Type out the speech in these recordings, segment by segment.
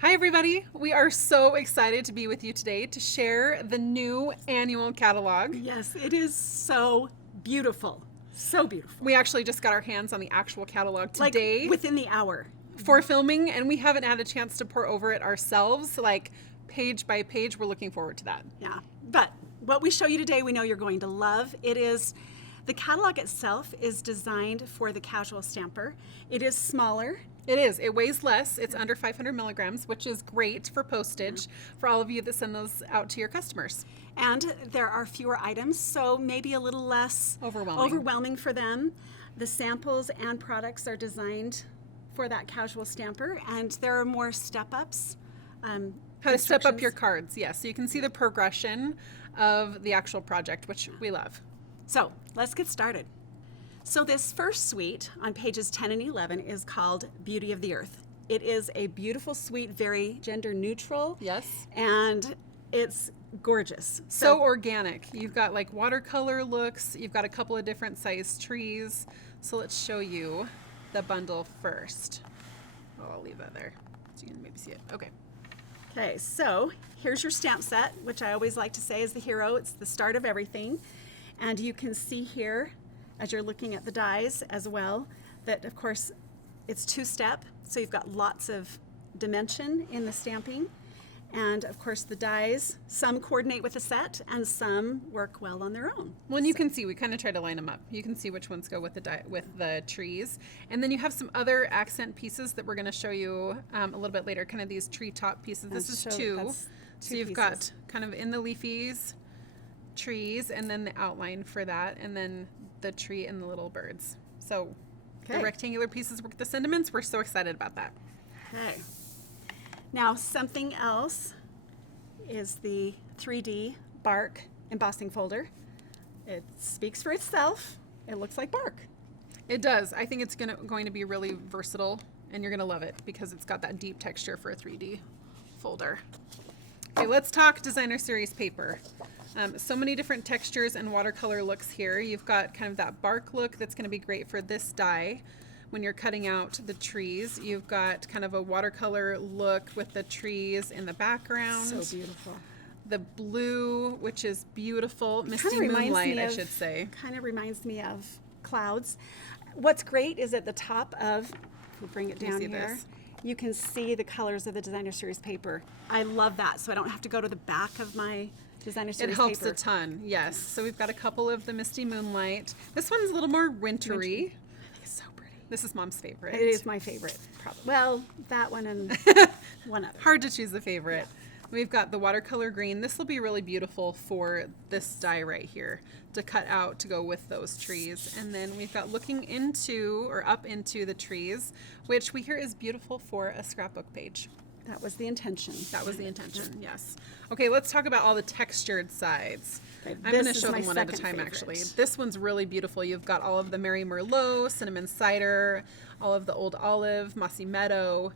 Hi, everybody. We are so excited to be with you today to share the new annual catalog. Yes, it is so beautiful. So beautiful. We actually just got our hands on the actual catalog Like today within the hour. for filming, and we haven't had a chance to pour over it ourselves, like page by page. We're looking forward to that. Yeah. But what we show you today, we know you're going to love. The catalog itself is designed for the casual stamper. It is smaller. It is. It weighs less. It's under 500 milligrams, which is great for postage for all of you that send those out to your customers. And there are fewer items, so maybe a little less Overwhelming. for them. The samples and products are designed for that casual stamper, and there are more step-ups. How to step up instructions. your cards. Yes. So you can see the progression of the actual project, which we love. So let's get started. So this first suite on pages 10 and 11 is called Beauty of the Earth. It is a beautiful suite, very gender neutral. Yes. And it's gorgeous. So organic. You've got like watercolor looks. You've got a couple of different size trees. So let's show you the bundle first. Oh, I'll leave that there so you can maybe see it. Okay. Okay, so here's your stamp set, which I always like to say is the hero. It's the start of everything. And you can see here, as you're looking at the dies as well, that of course it's two-step. So you've got lots of dimension in the stamping. And of course the dies, some coordinate with the set and some work well on their own. Well, and you can see we kind of try to line them up. You can see which ones go with the trees, and then you have some other accent pieces that we're going to show you a little bit later. Kind of these treetop pieces. This is two. That's So two you've pieces. got kind of in the leafies, trees, and then the outline for that, and then the tree and the little birds. So the Okay. rectangular pieces work the sentiments. We're so excited about that. Okay. Now something else is the 3D bark embossing folder. It speaks for itself. It looks like bark. It does. I think it's going to be really versatile, and you're going to love it because it's got that deep texture for a 3D folder. Okay, let's talk designer series paper. So many different textures and watercolor looks here. You've got kind of that bark look that's going to be great for this die when you're cutting out the trees. You've got kind of a watercolor look with the trees in the background. So beautiful. The blue, which is beautiful. Misty Kinda reminds moonlight, me I of- should say. Kind of reminds me of clouds. What's great is at the top of, if we bring it Can you down see here, this? you can see the colors of the designer series paper. I love that, so I don't have to go to the back of my designer It series helps paper. a ton, yes. So we've got a couple of the Misty Moonlight. This one's a little more wintry. I think it's so pretty. This is Mom's favorite. It is my favorite, probably. Well, that one and one other. Hard to choose a favorite. We've got the watercolor green. This will be really beautiful for this die right here to cut out to go with those trees. And then we've got looking into or up into the trees, which we hear is beautiful for a scrapbook page. That was the intention. That was the intention, yes. Okay, let's talk about all the textured sides. Okay, I'm going to this is show my them one at a second time, favorite. actually. This one's really beautiful. You've got all of the Mary Merlot, cinnamon cider, all of the old olive, mossy meadow.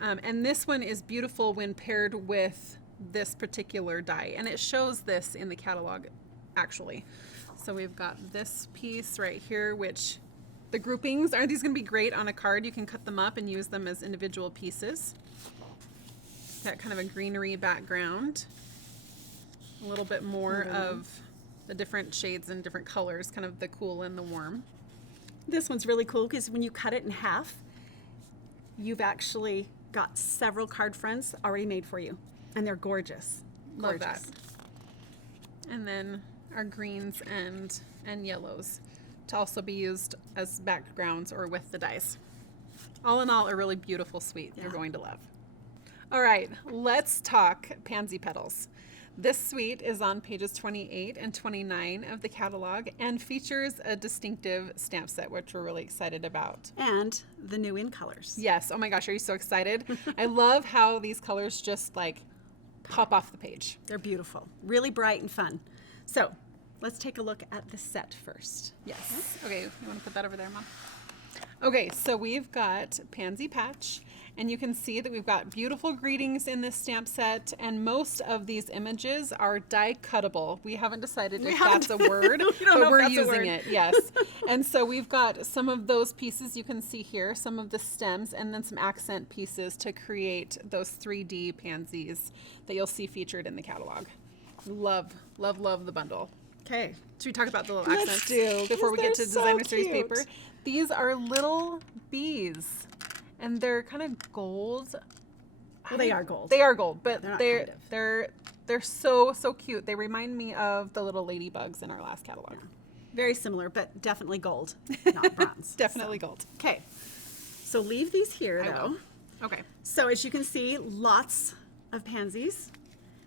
And this one is beautiful when paired with this particular die. And it shows this in the catalog, actually. So we've got this piece right here, which the groupings, aren't these going to be great on a card? You can cut them up and use them as individual pieces. That kind of a greenery background. A little bit more of the different shades and different colors, kind of the cool and the warm. This one's really cool because when you cut it in half, you've actually got several card fronts already made for you. And they're gorgeous. Love Gorgeous. that. And then our greens and yellows to also be used as backgrounds or with the dies. All in all, a really beautiful suite you're Yeah. going to love. All right, let's talk pansy petals. This suite is on pages 28 and 29 of the catalog and features a distinctive stamp set, which we're really excited about. And the new in colors. Yes, oh my gosh, are you so excited? I love how these colors just like pop off the page. They're beautiful. Really bright and fun. So let's take a look at the set first. Yes. Okay, you want to put that over there, Mom? Okay, so we've got Pansy Patch, And you can see that we've got beautiful greetings in this stamp set, and most of these images are die cuttable. We haven't decided if that's a word, We don't know but if we're that's a using word. it, yes. And so we've got some of those pieces you can see here, some of the stems, and then some accent pieces to create those 3D pansies that you'll see featured in the catalog. Love, love, love the bundle. Okay. Should we talk about the little Let's accents do, before we 'cause get to they're so designer series cute. paper? These are little bees, and they're kind of gold. Well, they are gold. They are gold, but They're not they're kind of. they're so cute. They remind me of the little ladybugs in our last catalog. Very similar, but definitely gold, not bronze. Definitely gold. Okay. So leave these here, I though. will. Okay. So as you can see, lots of pansies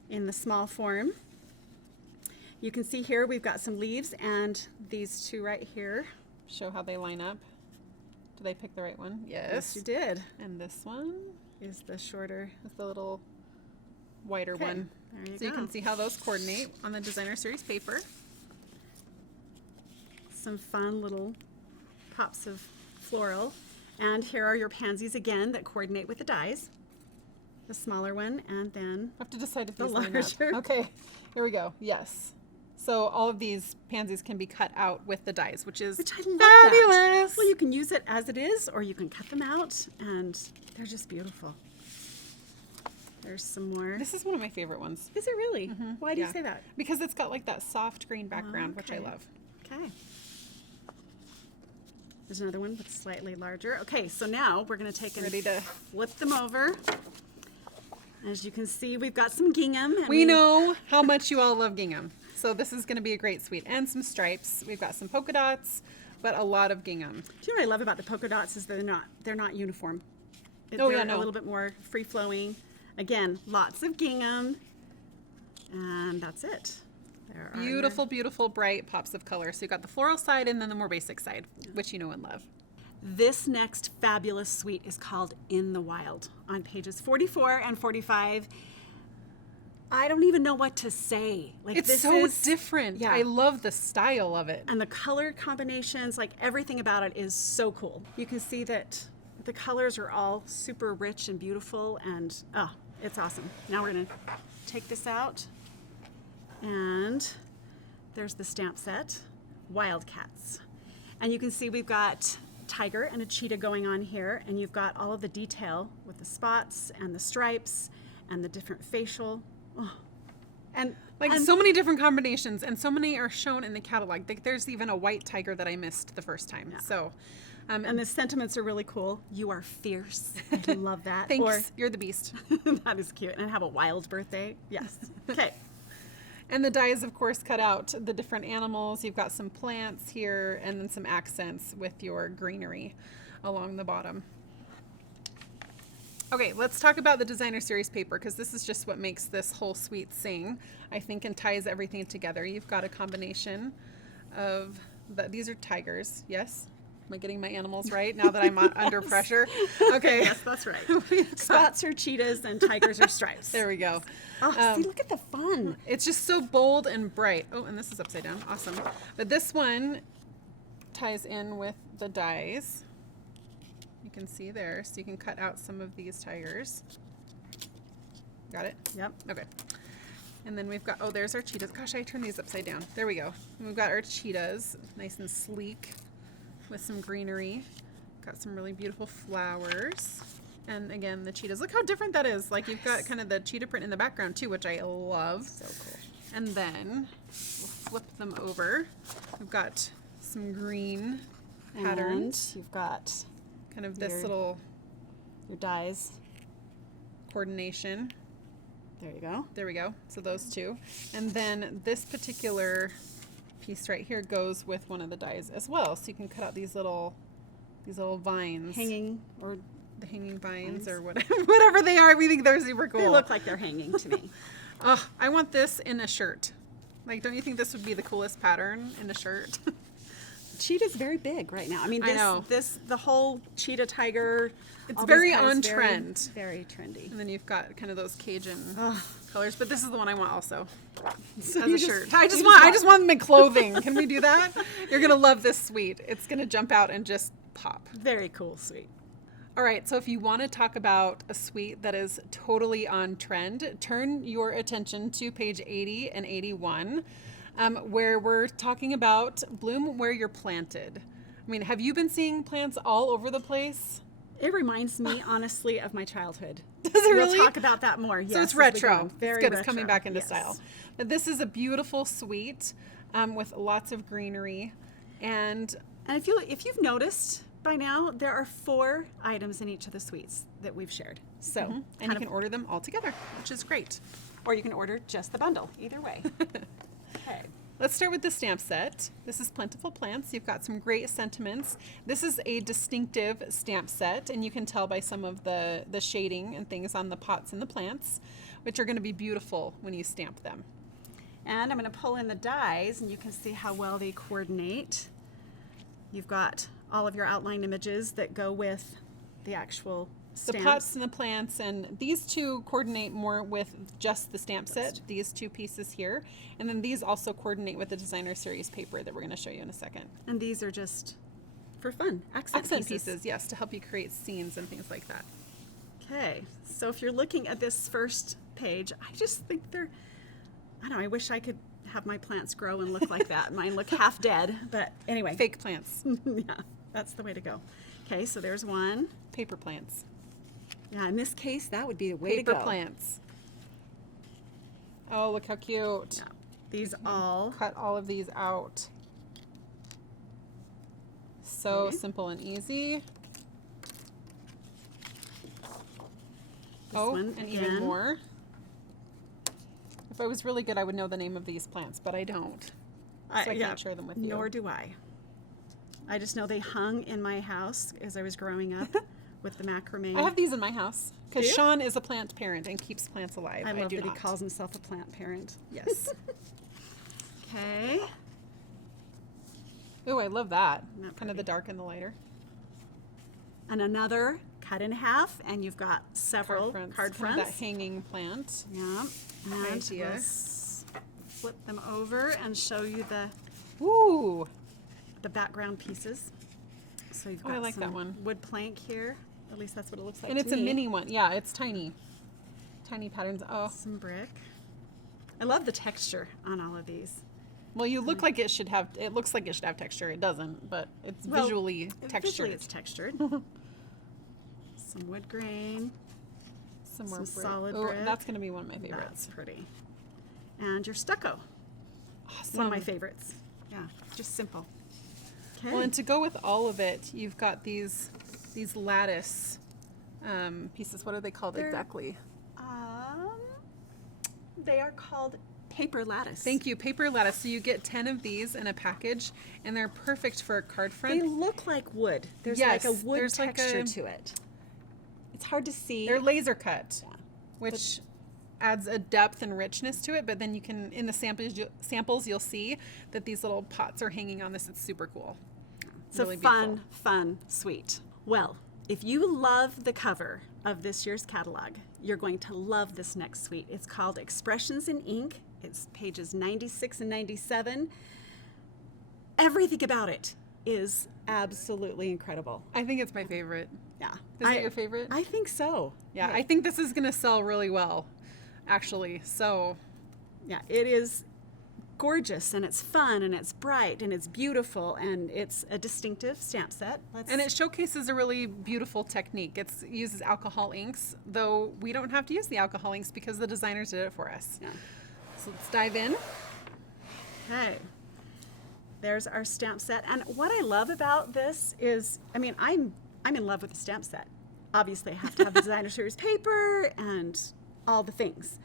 in the small form. You can see here we've got some leaves and these two right here. Show how they line up. Did I pick the right one? Yes, you did. And this one Is the shorter. is the little whiter Okay, one. there you So you go. can see how those coordinate on the designer series paper. Some fun little pops of floral. And here are your pansies again that coordinate with the dies. The smaller one and then I have to decide if The these line up. larger. Okay, here we go. Yes. So all of these pansies can be cut out with the dies, which is which I love that. fabulous. Well, you can use it as it is, or you can cut them out, and they're just beautiful. There's some more. This is one of my favorite ones. Is it really? Why do Yeah. you say that? Because it's got like that soft green background, which I Okay. love. Okay. There's another one that's slightly larger. Okay, so now we're going to take and Ready to- flip them over. As you can see, we've got some gingham. And We know how much you all love gingham. So this is going to be a great suite. And some stripes. We've got some polka dots, but a lot of gingham. Do you know what I love about the polka dots is they're not uniform. Oh, They're yeah, no. a little bit more free flowing. Again, lots of gingham, and that's it. There are your- Beautiful, beautiful, bright pops of color. So you've got the floral side and then the more basic side, which you know and love. This next fabulous suite is called In the Wild on pages 44 and 45. I don't even know what to say. Like It's this so is different. Yeah. I love the style of it. And the color combinations, like everything about it is so cool. You can see that the colors are all super rich and beautiful, and oh, it's awesome. Now we're gonna take this out, and there's the stamp set, Wildcats. And you can see we've got tiger and a cheetah going on here, and you've got all of the detail with the spots and the stripes and the different facial. Oh. And Like and so many different combinations, and so many are shown in the catalog. Like there's even a white tiger that I missed the first time. So, and the sentiments are really cool. You are fierce. I love that. thanks. You're the beast. Or that is cute. And have a wild birthday. Yes. Okay. And the dies, of course, cut out the different animals. You've got some plants here, and then some accents with your greenery along the bottom. Okay, let's talk about the designer series paper, because this is just what makes this whole suite sing, I think, and ties everything together. You've got a combination of these are tigers, yes? Am I getting my animals right now that I'm under pressure? Okay. Yes, that's right. Spots are cheetahs and tigers are stripes. There we go. Oh, see, look at the fun. It's just so bold and bright. Oh, and this is upside down. Awesome. But this one ties in with the dies. You can see there. So you can cut out some of these tigers. Got it? Yep. Okay. And then we've got, oh, there's our cheetahs. Gosh, I turned these upside down. There we go. And we've got our cheetahs, nice and sleek with some greenery. Got some really beautiful flowers. And again, the cheetahs. Look how different that is. Like you've got kind of the cheetah print in the background too, which I love. So cool. And then we'll flip them over. We've got some green patterns. And you've got Kind of this your- little your dies. coordination. There you go. There we go. So those two. And then this particular piece right here goes with one of the dies as well. So you can cut out these little vines. Hanging, or The hanging vines Vines. or whatever they are. We think they're super cool. they look like they're hanging to me. Oh, I want this in a shirt. Like, don't you think this would be the coolest pattern in a shirt? Cheetah's very big right now. I mean, I know. the whole cheetah tiger. It's all these very colors, on very- trend. Very trendy. And then you've got kind of those Cajun Ugh. colors, but this is the one I want also So as you a just- shirt. I you just just want them in clothing. Can we do that? You're gonna love this suite. It's gonna jump out and just pop. Very cool, sweet. All right, so if you want to talk about a suite that is totally on trend, turn your attention to page 80 and 81, where we're talking about bloom where you're planted. I mean, have you been seeing plants all over the place? It reminds me, honestly, of my childhood. Does it really? We'll talk about that more. So yes, it's as we go retro. on. It's Very good. It's coming retro. back into Yes. style. But this is a beautiful suite with lots of greenery. And And if you've noticed by now, there are 4 items in each of the suites that we've shared. So, and kind you of- can order them all together, which is great. or you can order just the bundle. Either way. Okay. Let's start with the stamp set. This is Plentiful Plants. You've got some great sentiments. This is a distinctive stamp set, and you can tell by some of the shading and things on the pots and the plants, which are going to be beautiful when you stamp them. And I'm going to pull in the dies, and you can see how well they coordinate. You've got all of your outline images that go with the actual The stamps. pots and the plants, and these two coordinate more with just the stamp set, these 2 pieces here. And then these also coordinate with the designer series paper that we're going to show you in a second. And these are just for fun. Accent Pieces, yes, to help you create scenes and things like that. Okay, so if you're looking at this first page, I just think I don't know, I wish I could have my plants grow and look like that. Mine look half dead, but anyway. Fake plants, Yeah, that's the way to go. Okay, so there's one. paper plants, Yeah, in this case, that would be the way paper to go. plants. Oh, look how cute. Yeah, these all. Cut all of these out. So Okay. simple and easy. This Oh, one and even again. more. If I was really good, I would know the name of these plants, but I don't. So I yeah, can't share them with you. Nor do I. I just know they hung in my house as I was growing up with the macrame. I have these in my house because Do you? Sean is a plant parent and keeps plants alive. I love do that not. he calls himself a plant parent. Yes. Okay. Oh, I love that. Isn't that Kind of the pretty? dark and the lighter. And another cut in half, and you've got several card Kind of fronts. that hanging plant. Yeah. And idea. we'll flip them over and show you Ooh. the background pieces. So you've Oh, got I like that some one. wood plank here. At least that's what it looks like. And to it's a me. mini one. Yeah, it's tiny. Tiny patterns. Oh, Some brick. I love the texture on all of these. well, you look like it should have. It looks like it should have texture. It doesn't, but it's Well, visually textured. Visually it's textured. Some wood grain. Some more some brick. solid Oh, brick. that's going to be one of my That's favorites. pretty. And your stucco. Awesome. One of my favorites. Yeah, just simple. Okay. Well, and to go with all of it, you've got these lattice pieces. What are they called They're- exactly? They are called paper lattice. Thank you, paper lattice. So you get 10 of these in a package, and they're perfect for a card They front. look like wood. There's Yes, like a wood there's like texture a- to it. It's hard to see. They're laser cut, Yeah. which adds a depth and richness to it. But then you can, in the samples, you'll see that these little pots are hanging on this. It's super cool. It's a really fun, fun suite. Well, if you love the cover of this year's catalog, you're going to love this next suite. It's called Expressions in Ink. It's pages 96 and 97. Everything about it is absolutely incredible. I think it's my favorite. Yeah. Is it your favorite? I think so. Yeah, I think this is going to sell really well, actually. So, Yeah, it is gorgeous and it's fun and it's bright and it's beautiful and it's a distinctive stamp set. and it showcases a really beautiful technique. It uses alcohol inks, though we don't have to use the alcohol inks because the designers did it for us. Yeah. So let's dive in. Okay. There's our stamp set. And what I love about this is, I mean, I'm in love with the stamp set. Obviously, I have to have the designer series paper and all the things.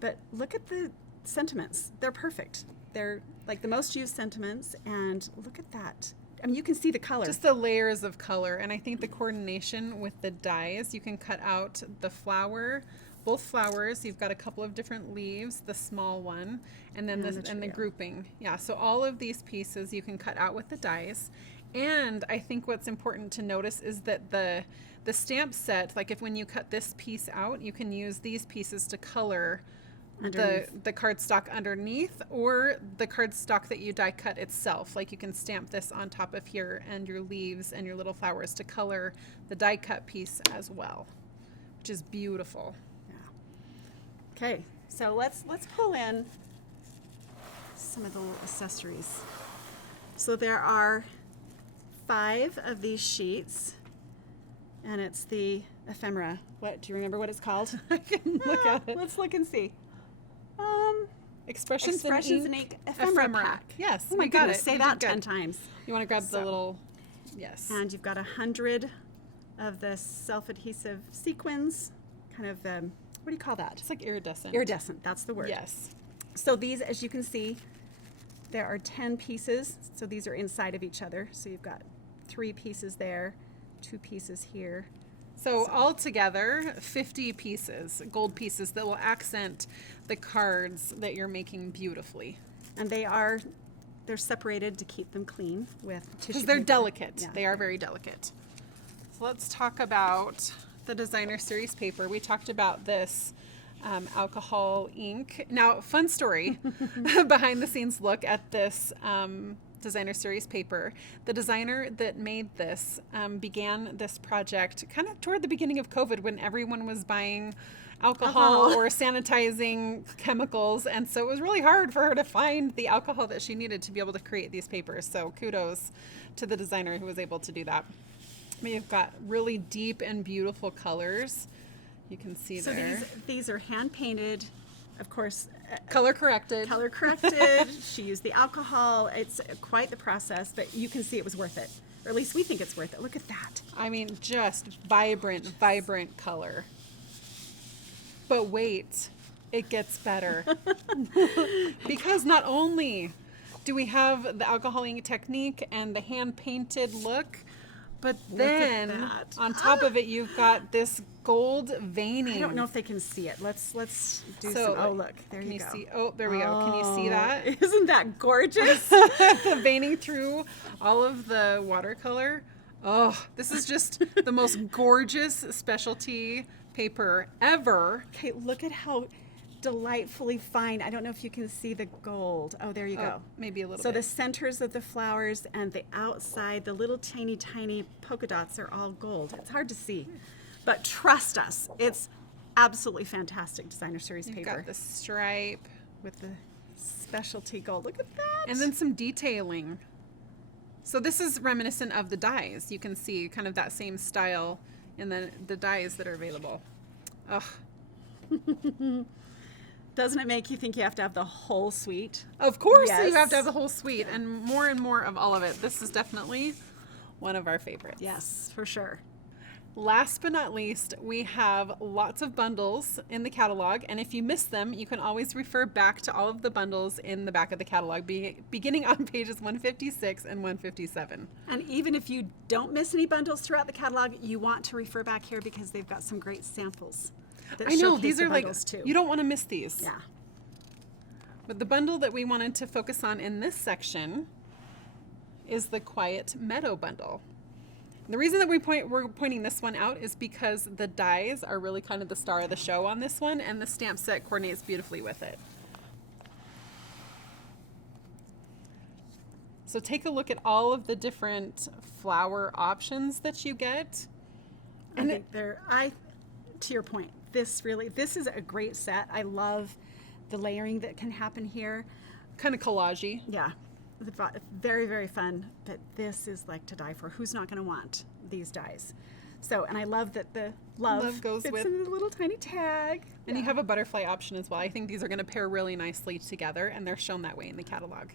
But look at the sentiments. They're perfect. They're like the most used sentiments. And look at that. I mean, you can see the color. Just the layers of color, and I think the coordination with the dies, you can cut out the flower, both flowers. You've got a couple of different leaves, the small one, and then And this the and the trio. grouping. Yeah, so all of these pieces you can cut out with the dies. And I think what's important to notice is that the stamp set, like if when you cut this piece out, you can use these pieces to color the cardstock underneath, or the cardstock that you die cut itself. Like you can stamp this on top of here and your leaves and your little flowers to color the die cut piece as well, which is beautiful. Okay, so let's pull in some of the little accessories. So there are 5 of these sheets, and it's the ephemera. What, do you remember what it's called? I can look at it. Let's look and see. Expressions in Ink ephemera pack. Yes, Oh my you got goodness, it. say You that did 10 good. times. You want to grab the So- little, yes. And you've got 100 of the self-adhesive sequins, kind of, what do you call that? It's like iridescent. Iridescent, that's the word. Yes. So these, as you can see, there are 10 pieces. So these are inside of each other. So you've got 3 pieces there, 2 pieces here. So altogether, 50 pieces, gold pieces that will accent the cards that you're making beautifully. And they're separated to keep them clean with tissue Because they're paper. delicate. Yeah. They are very delicate. So let's talk about the designer series paper. We talked about this alcohol ink. Now, fun story, behind the scenes look at this designer series paper. The designer that made this began this project kind of toward the beginning of COVID, when everyone was buying alcohol or sanitizing chemicals, and so it was really hard for her to find the alcohol that she needed to be able to create these papers. So kudos to the designer who was able to do that. We've got really deep and beautiful colors. You can see So there. these are hand painted, of course, Color corrected. color corrected. She used the alcohol. It's quite the process, but you can see it was worth it. Or at least we think it's worth it. Look at that. I mean, just vibrant, vibrant color. But wait, it gets better. Because not only do we have the alcohol ink technique and the hand painted look, but then that. on top of it, you've got this gold veining. I don't know if they can see it. Let's do So, some. Oh, look, there Can you you go. see? Oh, there we go. Can you see that? Isn't that gorgeous? The veining through all of the watercolor. Oh, this is just the most gorgeous specialty paper ever. Okay, look at how delightfully fine. I don't know if you can see the gold. Oh, there you go. Oh, maybe a little So bit. the centers of the flowers and the outside, the little tiny polka dots are all gold. It's hard to see, but trust us, it's absolutely fantastic designer series You've paper got the stripe with the specialty gold. Look at that. and then some detailing. So this is reminiscent of the dies. You can see kind of that same style in the dies that are available. Ugh. Doesn't it make you think you have to have the whole suite? Of course, you Yes. have to have the whole suite and more of all of it. This is definitely one of our favorites. Yes, for sure. Last but not least, we have lots of bundles in the catalog, and if you miss them, you can always refer back to all of the bundles in the back of the catalog, beginning on pages 156 and 157. And even if you don't miss any bundles throughout the catalog, you want to refer back here because they've got some great samples. That I know, showcase these the are like, bundles too. you don't want to miss these. Yeah. But the bundle that we wanted to focus on in this section is the Quiet Meadow bundle. The reason that we're pointing this one out is because the dies are really kind of the star of the show on this one, and the stamp set coordinates beautifully with it. So take a look at all of the different flower options that you get. I think to your point, this is a great set. I love the layering that can happen here. Kind of collagey. Yeah, very, very fun, but this is like to die for. Who's not going to want these dies? So, and I love that the love goes fits with- in the little tiny tag. And you have a butterfly option as well. I think these are going to pair really nicely together, and they're shown that way in the catalog.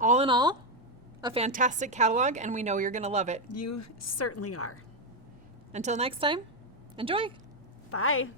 All in all, a fantastic catalog, and we know you're going to love it. You certainly are. Until next time, enjoy! Bye.